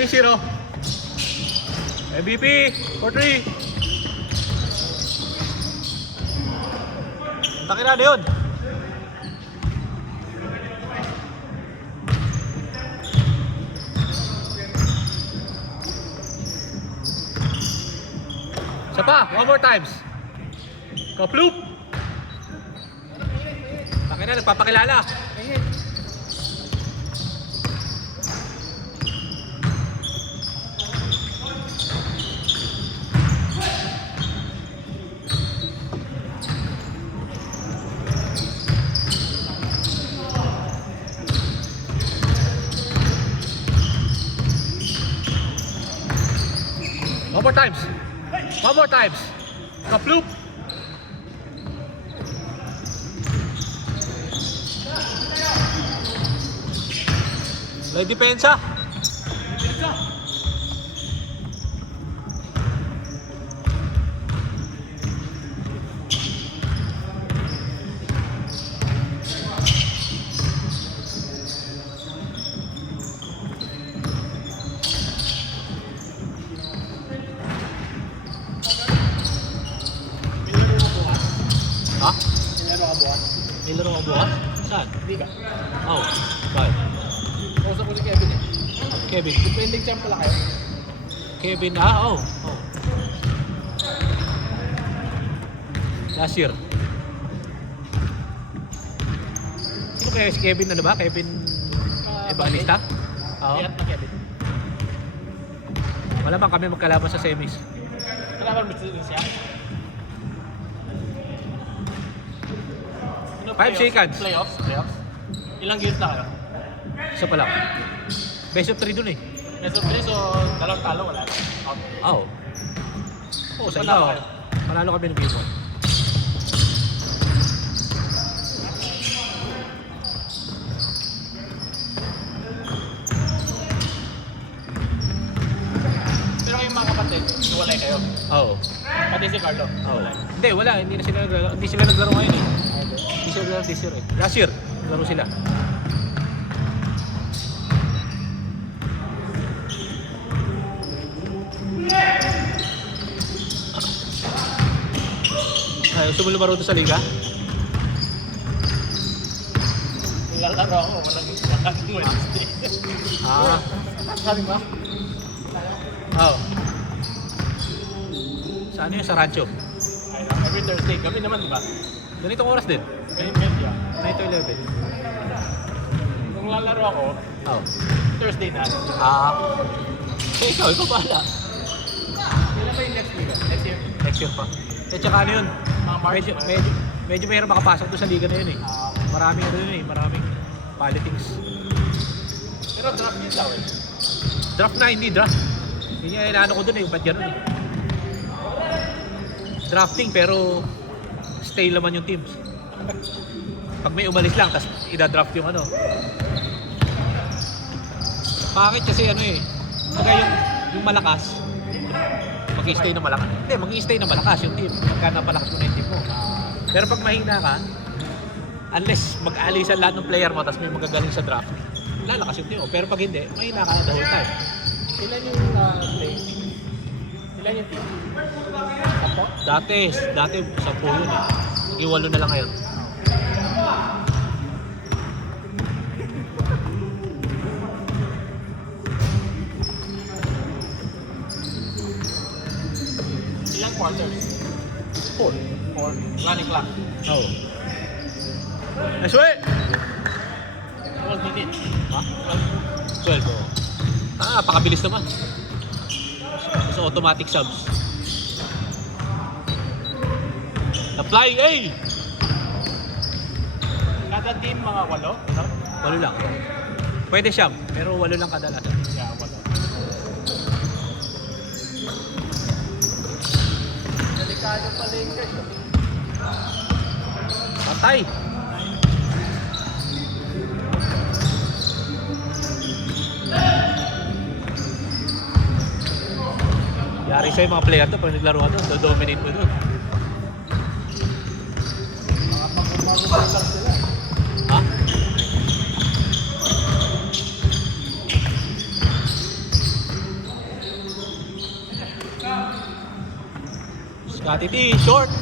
3-0. MVP for 3. Takin na yun. Isa pa, one more times. Kaploop. Takin na, nagpapakilala. One more times. One more times. Kaploop. May depensa. Ha? Nilaro ka buwan? Nilaro ka bukas? Saan? Hindi ka. Oh, bakit? Kausap ko si Kevin eh. Kevin. Depending champ pala kayo. Kevin, oh. Last year. Sino kaya si Kevin, ano ba? Kevin Evangelista? Oo. Iyan na Kevin. Malamang kami magkalaban sa semis. Kalaban mo siya? 5 seconds. Playoffs? Ilang games na kayo? Isa pa lang. Best of 3 dun eh. Best of 3, so dalawang talo wala. Out. Oo. Oo, sa Panalo iba. kayo? Panalo kami ng game 1. Pero yung mga kapatid, wala kayo. Oo. Pati si Carlo. Oo. Hindi, wala. Hindi sila naglaro ngayon eh. Hindi sila naglaro this year eh. Last year, naglaro sila. Ay, gusto mo lumaro doon sa liga? Nilalaro ako, walang Wednesday. Ah. Sabi ba? Oo. Saan yun? Sa rancho? Every Thursday, kami naman diba? Ganitong oras din. May media. 9 to 11. Kung lalaro ako, Oo. Thursday na. Ah. Ikaw bahala. Kailan ba yung next week? Next year? Next year pa. Eh, tsaka ano yun? Mga March. Medyo mahirap makapasok doon sa liga na yun eh. Maraming ano yun eh, maraming politics. Pero draft yun daw eh. Draft na, hindi draft. Yun yung inaano ko doon eh, ba't gano'n eh. Drafting pero stay naman yung teams. Pag may umalis lang, tapos ida-draft yung ano. Pangit kasi ano eh, pagka yung malakas, mag-i-stay na malakas. Hindi, mag-i-stay na malakas yung team. Pagka napalakas mo na yung team mo. Pero pag mahina ka, unless mag-alisan lahat ng player mo, tapos may magagaling sa draft, lalakas yung team mo. Pero pag hindi, mahina ka na the whole time. Ilan yung play? Ilan yung team? Apo? Dati 10 yun eh. Naging 8 na lang ngayon. Ilang quarters? 4. Running clock. Oo. Nice way! 12 minutes. Ha? 12 oh. Ah, pakabilis naman. So automatic subs. Apply, eh! Kada team mga 8, no? 8 lang. Pwede siyam, pero 8 lang kadalasan. Yeah, 8. Delikado pa Lakers. Patay! Yari sa'yo mga player to, pag naglaro ka to, dominate mo doon. Mga pagmamagod lang sila. Ha? Titi, short.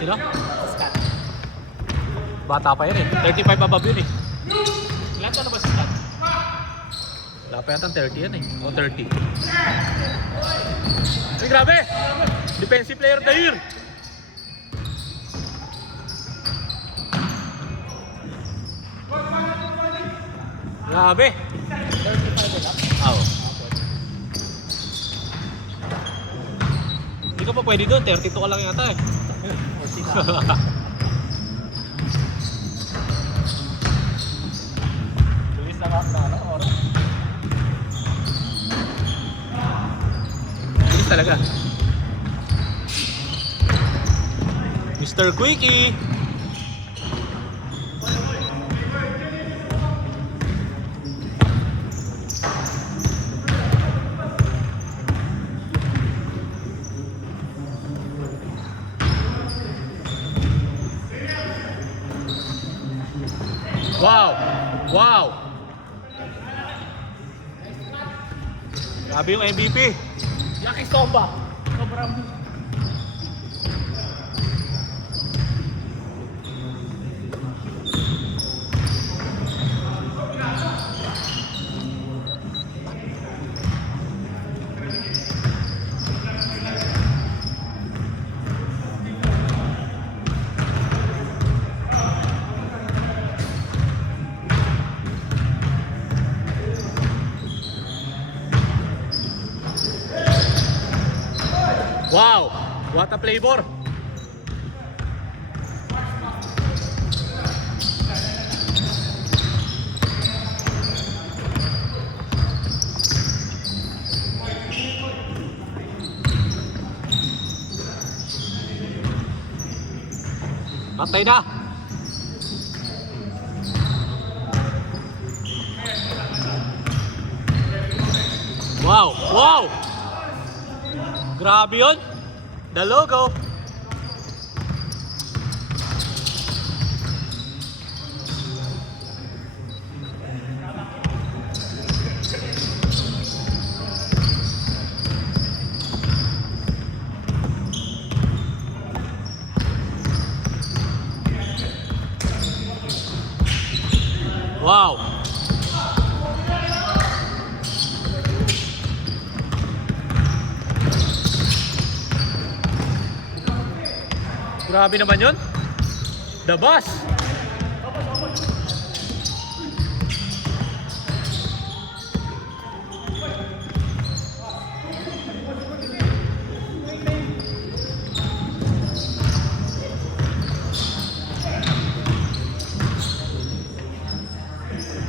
Sino? Scott. Bata pa yan eh. 35 above yun eh. Ilan taon na ba si Scott? Wala pa yata 30 yan eh. O 30. Ay, grabe! Defensive player of the year! Grabe! 35 na. Oo. Hindi ka pa pwede doon. 32 ka lang yata eh. Bilis na nga na oras. Bilis talaga. Mr. Quickie! Wow! Wow! Grabe yung MVP. Yaki Somba. Sobrang... Wow! What a flavor! Patay na! Wow! Wow! Grabe yun! The logo! Wow! Grabe naman yun. The Boss.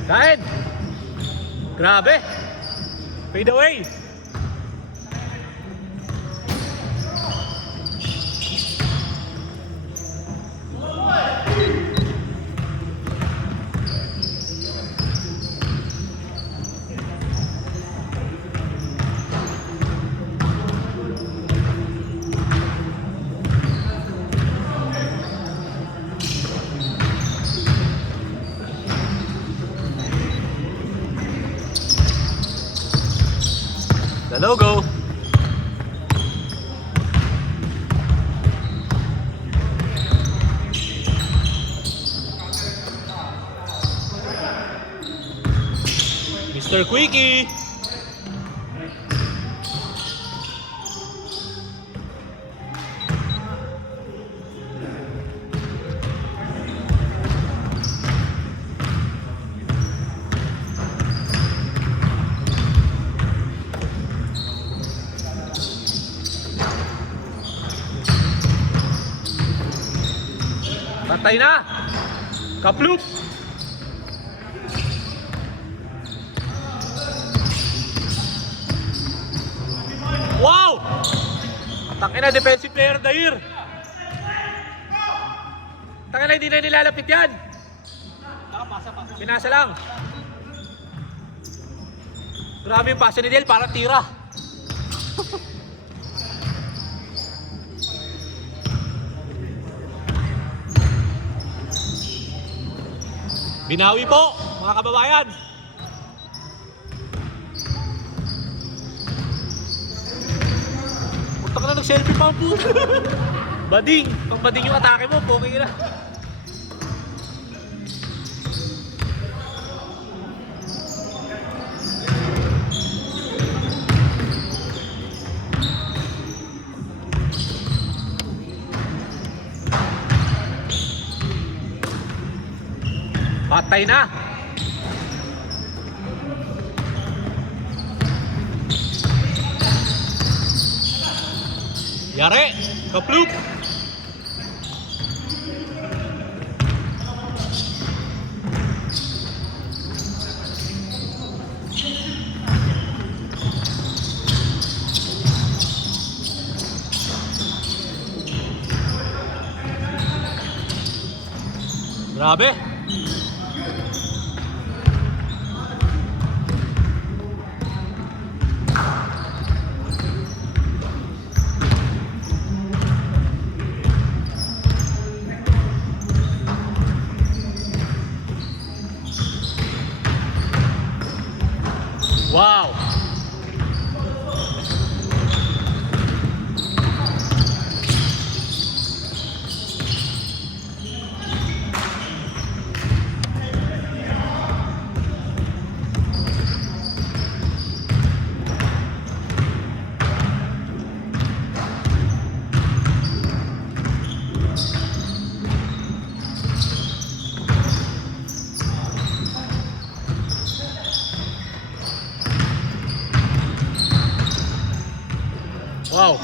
Kain. Grabe. Fade away. The logo. Mr. Quickie. Patay na! Kaploop! Wow! Tangina, defensive player of the year! Tangina, hindi na nilalapit yan! Pasa. Pinasa lang! Grabe yung pasa ni Del, parang tira! Binawi po, mga kababayan. pa ang puto. Bading. Pang bading yung atake mo, poking na. Patay na. Yari, kapluk. Grabe. Wow. Wow.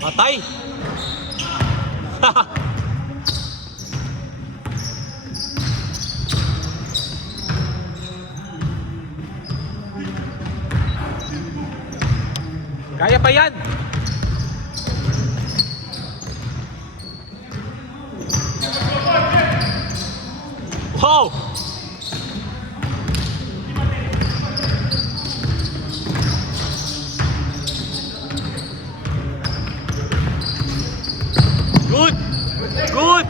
Matay. Kaya pa yan. Wow. Good! Good!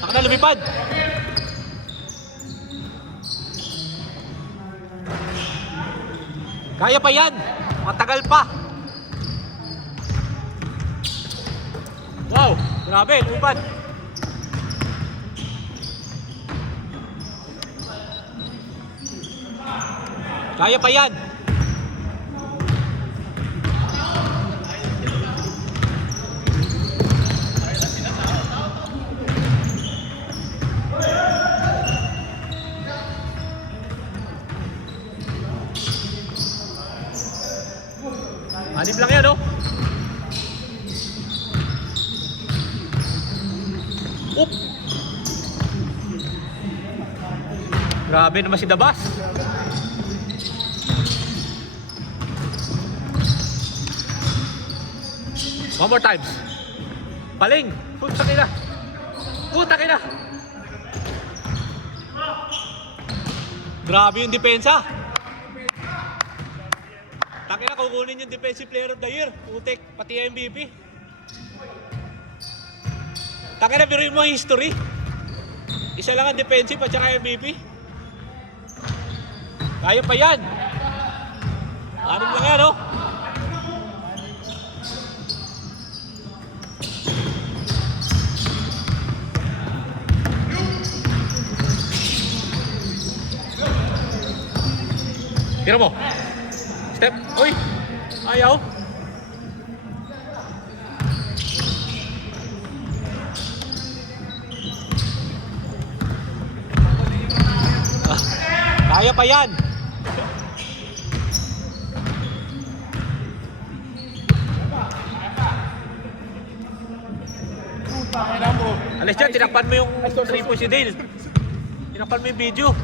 Saka na lumipad! Kaya pa yan! Matagal pa! Wow! Grabe! Lumipad! Kaya pa yan! Anim lang yan, oh! Oop! Grabe naman si Dabas! One more times. Paling. Puta kina. Puta kina. Grabe yung depensa. Takina kukunin yung defensive player of the year. Putik. Pati MVP. Takina biruin mo ang history. Isa lang ang defensive at saka MVP. Kaya pa yan. Anim lang yan, oh. Tira mo. Step. Uy. Ayaw. Kaya pa yan. Alis dyan, tinakpan mo yung 3 points si Dale. Tinakpan mo yung video.